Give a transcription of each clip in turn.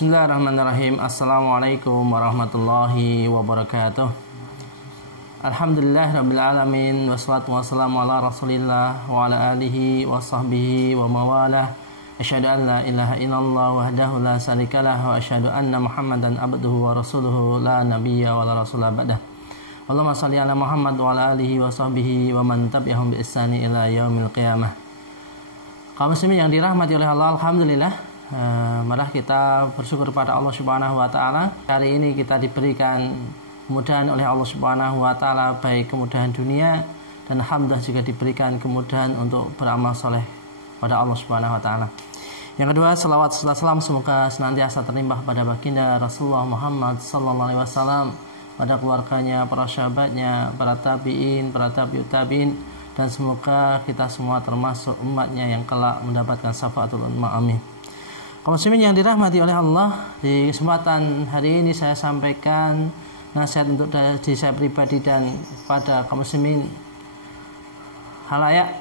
Bismillahirrahmanirrahim. Assalamualaikum warahmatullahi wabarakatuh. Alhamdulillah rabbil alamin, wassalatu wassalamu ala rasulillah wa ala alihi wa sahbihi wa mawalah. Asyhadu an la ilaha illallah wahdahu la syarikalah wa asyhadu anna Muhammadan abduhu wa rasuluhu la nabiyya wa la rasula ba'dah. Allahumma shalli ala Muhammad wa ala alihi wa sahbihi wa man tabi'ahum bi ihsani ila yaumil qiyamah. Kaum muslimin yang dirahmati oleh Allah, alhamdulillah, marilah kita bersyukur kepada Allah Subhanahu wa taala. Hari ini kita diberikan kemudahan oleh Allah Subhanahu wa taala, baik kemudahan dunia dan alhamdulillah juga diberikan kemudahan untuk beramal soleh pada Allah Subhanahu wa taala. Yang kedua, selawat serta salam semoga senantiasa terlimpah pada baginda Rasulullah Muhammad sallallahu alaihi wasallam, pada keluarganya, para sahabatnya, para tabi'in, para tabi'ut tabi'in, dan semoga kita semua termasuk umatnya yang kelak mendapatkan syafaatul ummah, amin. Kaum muslimin yang dirahmati oleh Allah, di kesempatan hari ini saya sampaikan nasihat untuk diri saya pribadi dan pada kaum muslimin halayak,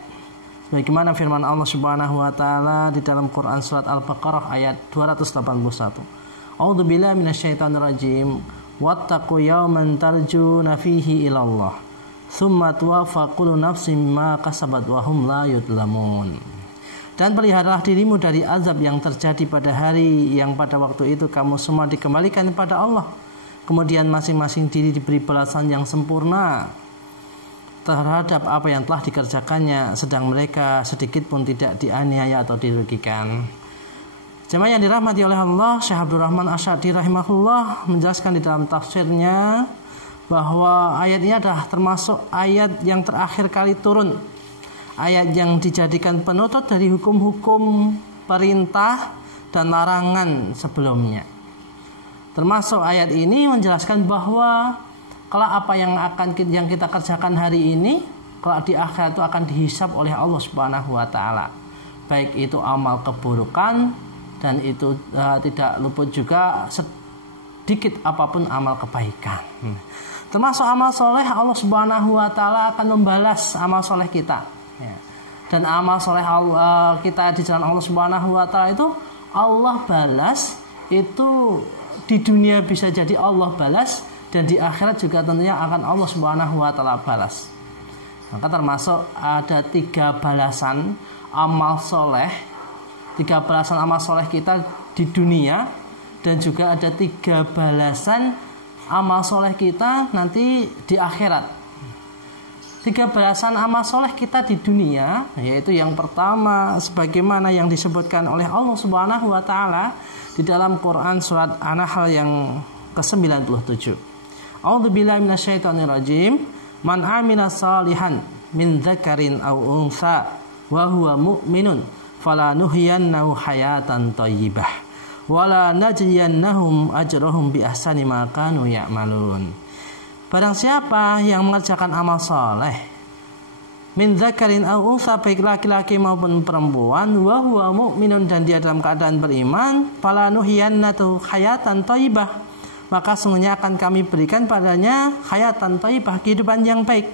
bagaimana firman Allah Subhanahu wa taala di dalam Quran surat Al-Baqarah ayat 281. A'udzubillahi minasyaitonir rajim. Wattaqu yawman tarjuna fihi ilallah, tsumma tuwaffa kullu nafsin ma kasabat wa hum la yudlamun. Dan peliharalah dirimu dari azab yang terjadi pada hari yang pada waktu itu kamu semua dikembalikan kepada Allah. Kemudian masing-masing diri diberi balasan yang sempurna terhadap apa yang telah dikerjakannya, sedang mereka sedikit pun tidak dianiaya atau dirugikan. Jemaah yang dirahmati oleh Allah, Syekh Abdul Rahman Asy'ari rahimahullah menjelaskan di dalam tafsirnya bahwa ayat ini adalah termasuk ayat yang terakhir kali turun, ayat yang dijadikan penutup dari hukum-hukum perintah dan larangan sebelumnya. Termasuk ayat ini menjelaskan bahwa kalau apa yang kita kerjakan hari ini, kalau di akhirat itu akan dihisab oleh Allah Subhanahu wa taala. Baik itu amal keburukan dan itu tidak luput juga sedikit apapun amal kebaikan. Termasuk amal soleh, Allah Subhanahu wa taala akan membalas amal soleh kita. Ya. Dan amal soleh kita di jalan Allah Subhanahu wa taala itu Allah balas, itu di dunia bisa jadi Allah balas, dan di akhirat juga tentunya akan Allah Subhanahu wa taala balas. Maka termasuk ada 3 balasan amal soleh, 3 balasan amal soleh kita di dunia, dan juga ada 3 balasan amal soleh kita nanti di akhirat. 3 balasan amal soleh kita di dunia, yaitu yang pertama sebagaimana yang disebutkan oleh Allah Subhanahu wa taala di dalam Quran surat An-Nahl yang ke-97. A'udzubillahi minasyaitonir rajim. Man 'amila shalihan min dzakarin aw untha wa huwa mu'minun falanuhyiyannahu hayatan thayyibah wala najziyannahum ajrahum bi ahsani ma kanu ya'malun. Barang siapa yang mengerjakan amal soleh min dzakarin aw untha, baik laki-laki maupun perempuan, wa huwa mu'minun, dan dia dalam keadaan beriman, falanuhyiyannahu hayatan thayyibah, maka sungguhnya akan kami berikan padanya hayatan thayyibah, kehidupan yang baik,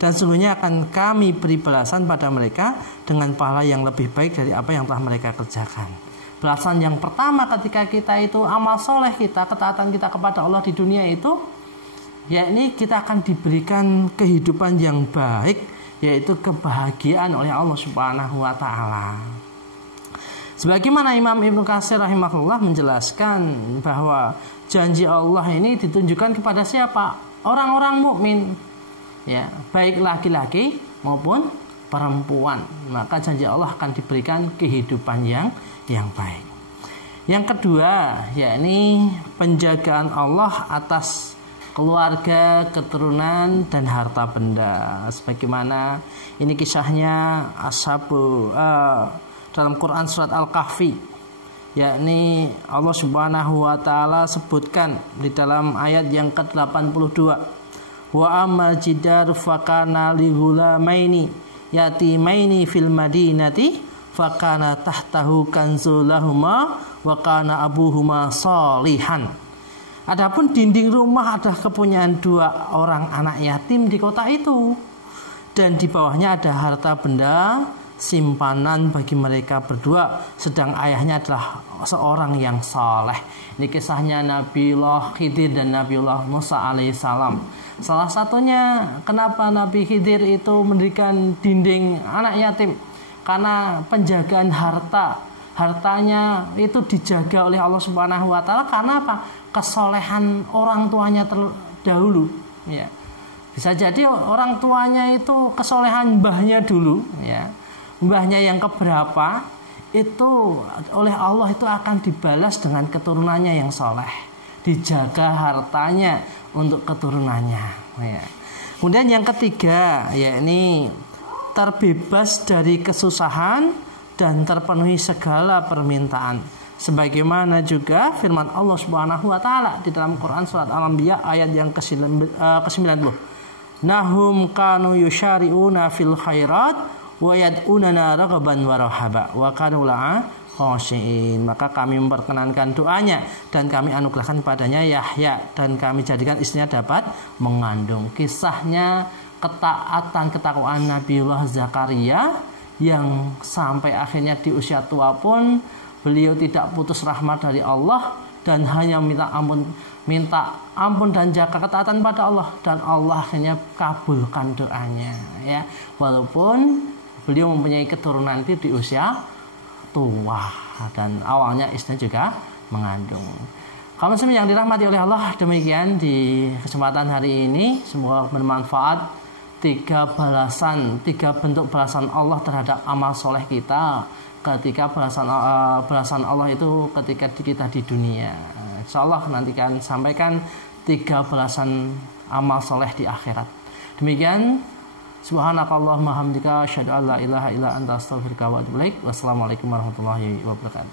dan sungguhnya akan kami beri balasan pada mereka dengan pahala yang lebih baik dari apa yang telah mereka kerjakan. Balasan yang pertama ketika kita itu amal soleh kita, ketaatan kita kepada Allah di dunia itu, yakni kita akan diberikan kehidupan yang baik, yaitu kebahagiaan oleh Allah Subhanahu wa taala. Sebagaimana Imam Ibnu Katsir rahimahullah menjelaskan bahwa janji Allah ini ditunjukkan kepada siapa? Orang-orang mukmin, ya, baik laki-laki maupun perempuan. Maka janji Allah akan diberikan kehidupan yang baik. Yang kedua, yakni penjagaan Allah atas keluarga, keturunan, dan harta benda. Sebagaimana ini kisahnya ashabu dalam Quran surat Al-Kahfi, yakni Allah Subhanahu wa taala sebutkan di dalam ayat yang ke-82. Wa ammal jidar fakana li ghulamaini yatimaini fil madinati fakana tahtahu kanzul lahuma wa kana abuhuma sholihan. Adapun dinding rumah adalah kepunyaan 2 orang anak yatim di kota itu, dan di bawahnya ada harta benda simpanan bagi mereka berdua, sedang ayahnya adalah seorang yang saleh. Ini kisahnya Nabiullah Khidir dan Nabiullah Musa alaihissalam. Salah satunya kenapa Nabi Khidir itu mendirikan dinding anak yatim, karena penjagaan hartanya itu dijaga oleh Allah Subhanahu wa taala. Karena apa? Kesolehan orang tuanya terdahulu, ya. Bisa jadi orang tuanya itu kesolehan mbahnya dulu, ya. Mbahnya yang keberapa itu oleh Allah itu akan dibalas dengan keturunannya yang soleh. Dijaga hartanya untuk keturunannya, ya. Kemudian yang ketiga, yakni terbebas dari kesusahan dan terpenuhi segala permintaan. Sebagaimana juga firman Allah Subhanahu wa taala di dalam Quran surat Al-Anbiya ayat yang ke-90. Nahum kanu yusyari'una fil khairat wa yad'unana raghaban wa rahaba wa kanu la'a khashi'in. Maka kami memperkenankan doanya dan kami anugerahkan padanya Yahya dan kami jadikan istrinya dapat mengandung. Kisahnya ketakwaan Nabiullah Zakaria yang sampai akhirnya di usia tua pun beliau tidak putus rahmat dari Allah dan hanya minta ampun dan jaga ketaatan pada Allah, dan Allah akhirnya kabulkan doanya, ya. Walaupun beliau mempunyai keturunan nanti di usia tua dan awalnya istrinya juga mengandung. Kaum muslimin yang dirahmati oleh Allah, demikian di kesempatan hari ini, semoga bermanfaat. Tiga bentuk balasan Allah terhadap amal soleh kita ketika balasan Allah itu ketika kita di dunia. Insyaallah nanti kan sampaikan 3 balasan amal soleh di akhirat. Demikian, subhanakallahumma hamdika asyhadu an la ilaha illa anta astaghfiruka wa atubu ilaik. Wassalamualaikum warahmatullahi wabarakatuh.